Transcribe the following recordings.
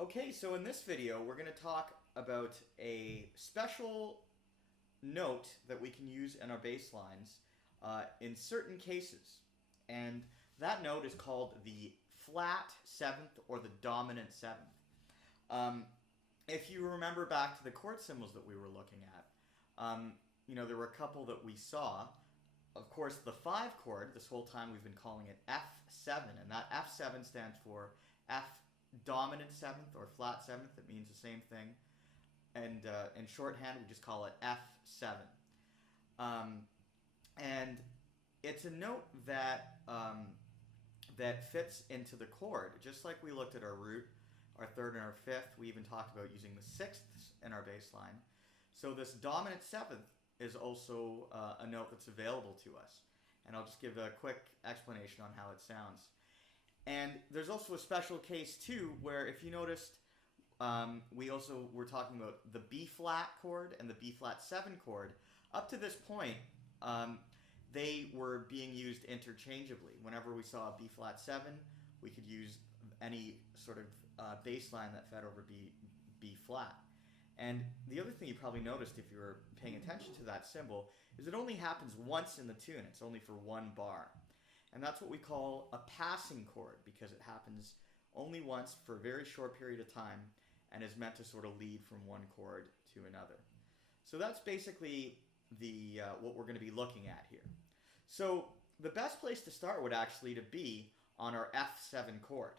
Okay, so in this video, we're going to talk about a special note that we can use in our bass lines in certain cases. And that note is called the flat seventh or the dominant seventh. If you remember back to the chord symbols that we were looking at, there were a couple that we saw. Of course, the 5 chord, this whole time we've been calling it F7, and that F7 stands for F dominant 7th or flat 7th. It means the same thing. And in shorthand, we just call it F7. And it's a note that that fits into the chord, just like we looked at our root, our 3rd and our 5th. We even talked about using the 6ths in our bass line. So this dominant 7th is also a note that's available to us. And I'll just give a quick explanation on how it sounds. And there's also a special case too, where if you noticed, we also were talking about the B flat chord and the B flat 7 chord. Up to this point, they were being used interchangeably. Whenever we saw a B flat 7, we could use any sort of bass line that fed over B flat. And the other thing you probably noticed if you were paying attention to that symbol is it only happens once in the tune. It's only for 1 bar. And that's what we call a passing chord, because it happens only once for a very short period of time and is meant to sort of lead from one chord to another. So that's basically the what we're going to be looking at here. So the best place to start would actually to be on our F7 chord,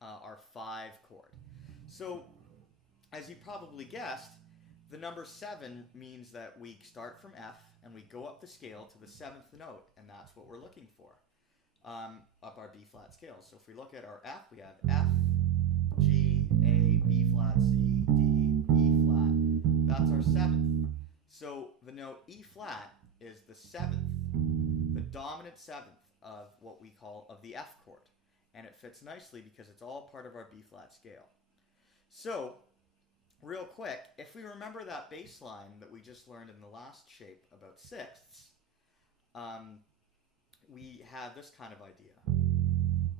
our 5 chord. So as you probably guessed, the number 7 means that we start from F and we go up the scale to the 7th note, and that's what we're looking for. Up our B flat scale. So if we look at our F, we have F, G, A, B flat, C, D, E flat. That's our 7th. So the note E flat is the 7th, the dominant 7th of what we call of the F chord. And it fits nicely because it's all part of our B flat scale. So real quick, if we remember that bass line that we just learned in the last shape about 6ths, we have this kind of idea.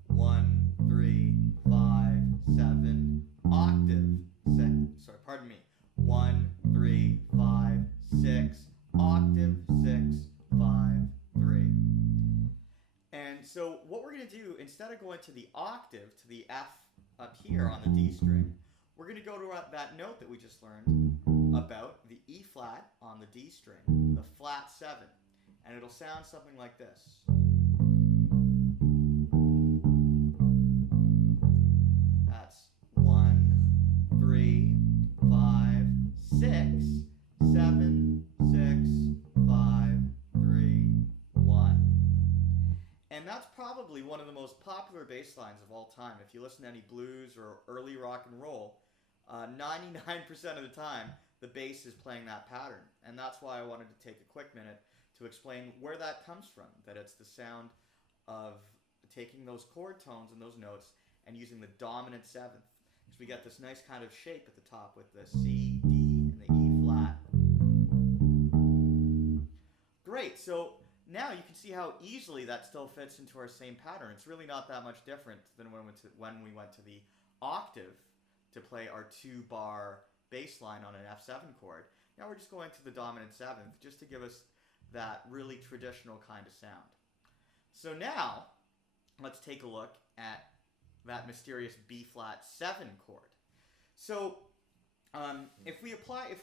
1, 3, 5, 7, octave, 6. Sorry, pardon me. 1, 3, 5, 6, octave, 6, 5, 3. And so what we're going to do, instead of going to the octave, to the F up here on the D string, we're going to go to that note that we just learned about, the E flat on the D string, the flat 7. And it'll sound something like this. That's 1, 3, 5, 6, 7, 6, 5, 3, 1. And that's probably one of the most popular bass lines of all time. If you listen to any blues or early rock and roll, 99% of the time, the bass is playing that pattern. And that's why I wanted to take a quick minute to explain where that comes from, that it's the sound of taking those chord tones and those notes and using the dominant 7th. Because we get this nice kind of shape at the top with the C, D, and the E flat. Great, so now you can see how easily that still fits into our same pattern. It's really not that much different than when we went to the octave to play our 2-bar bass line on an F7 chord. Now we're just going to the dominant 7th just to give us that really traditional kind of sound. So now, let's take a look at that mysterious B flat 7 chord. So if we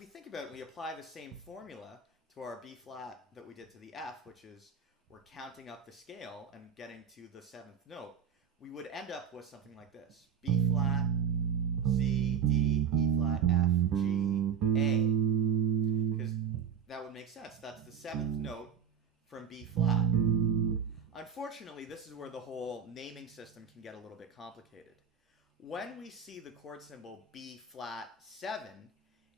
think about it, we apply the same formula to our B flat that we did to the F, which is we're counting up the scale and getting to the 7th note, we would end up with something like this. B flat, C, D, E flat, F, G, A. Because that would make sense. That's the 7th note from B flat. Unfortunately, this is where the whole naming system can get a little bit complicated. When we see the chord symbol B flat 7,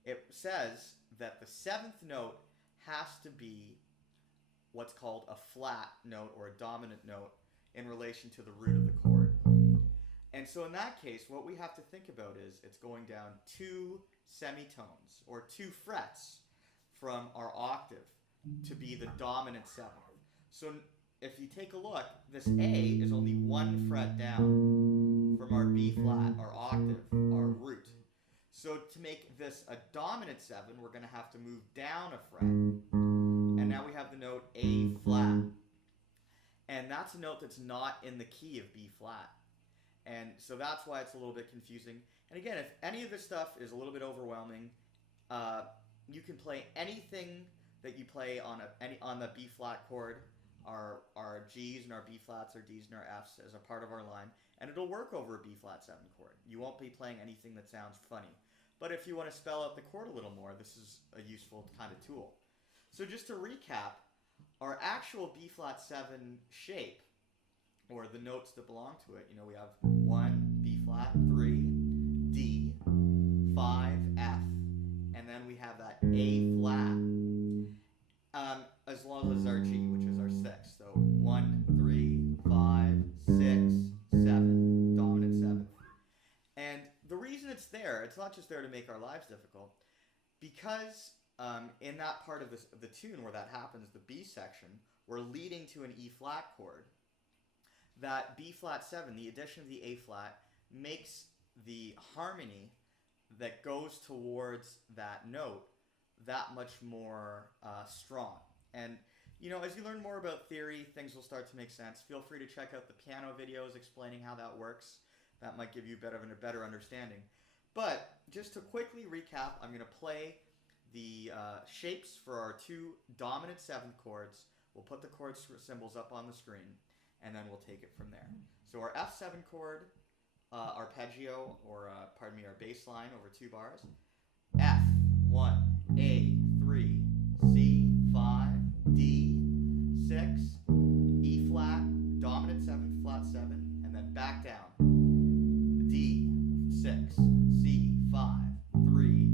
it says that the 7th note has to be what's called a flat note or a dominant note in relation to the root of the chord. And so in that case, what we have to think about is it's going down 2 semitones or 2 frets from our octave to be the dominant 7th. So if you take a look, this A is only 1 fret down from our B flat, our octave, our root. So to make this a dominant 7, we're going to have to move down a fret. And now we have the note A flat. And that's a note that's not in the key of B flat. And so that's why it's a little bit confusing. And again, if any of this stuff is a little bit overwhelming, you can play anything that you play on the B flat chord, our G's and our B flats, our D's and our F's as a part of our line, and it'll work over a B flat 7 chord. You won't be playing anything that sounds funny. But if you want to spell out the chord a little more, this is a useful kind of tool. So just to recap, our actual B flat 7 shape, or the notes that belong to it, we have 1, B flat, 3, D, 5, F, and then we have that A flat, as well as our G, which is our 6. So 1, 3, 5, 6, 7, dominant 7. And the reason it's there, it's not just there to make our lives difficult, because in that part of the tune where that happens, the B section, we're leading to an E flat chord. That B flat 7, the addition of the A flat, makes the harmony that goes towards that note that much more strong. And as you learn more about theory, things will start to make sense. Feel free to check out the piano videos explaining how that works. That might give you a better understanding. But just to quickly recap, I'm going to play the shapes for our 2 dominant 7th chords. We'll put the chord symbols up on the screen, and then we'll take it from there. So our F7 chord, arpeggio, or our bass line over 2 bars. F, 1, A, 3, C, 5, D, 6, E flat, dominant 7th, flat 7, and then back down. D, 6, C, 5, 3,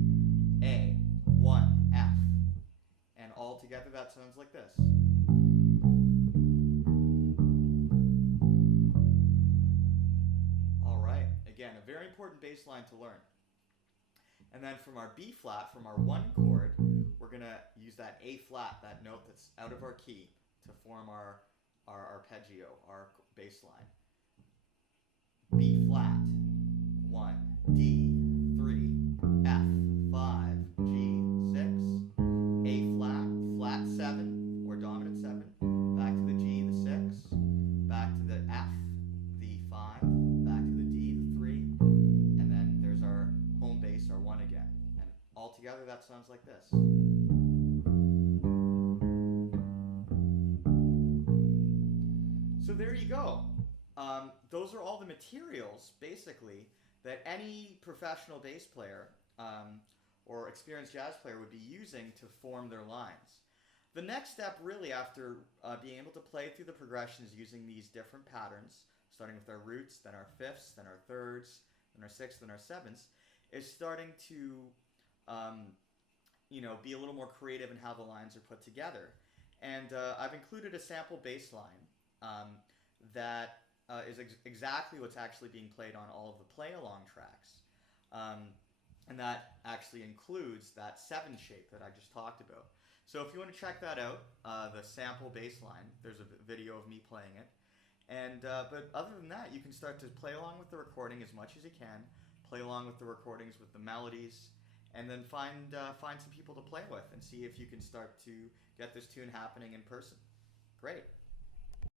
A, 1, F. And all together that sounds like this. Again, a very important bass line to learn. And then from our B flat, from our 1 chord, we're going to use that A flat, that note that's out of our key, to form our arpeggio, our bass line. B flat, 1, D, 3, F, 5, G, 6, A flat, flat 7, or dominant 7, back to the G, the 6, back to the F, the 5, back to the D, the 3, and then there's our home bass, our 1 again. And all together that sounds like this. So there you go. Those are all the materials, basically, that any professional bass player or experienced jazz player would be using to form their lines. The next step, really, after being able to play through the progressions using these different patterns, starting with our roots, then our fifths, then our thirds, then our sixths, then our sevenths, is starting to be a little more creative in how the lines are put together. And I've included a sample bass line that is exactly what's actually being played on all of the play-along tracks. And that actually includes that 7 shape that I just talked about. So if you want to check that out, the sample bass line, there's a video of me playing it. And but other than that, you can start to play along with the recording as much as you can, play along with the recordings with the melodies, and then find some people to play with and see if you can start to get this tune happening in person. Great.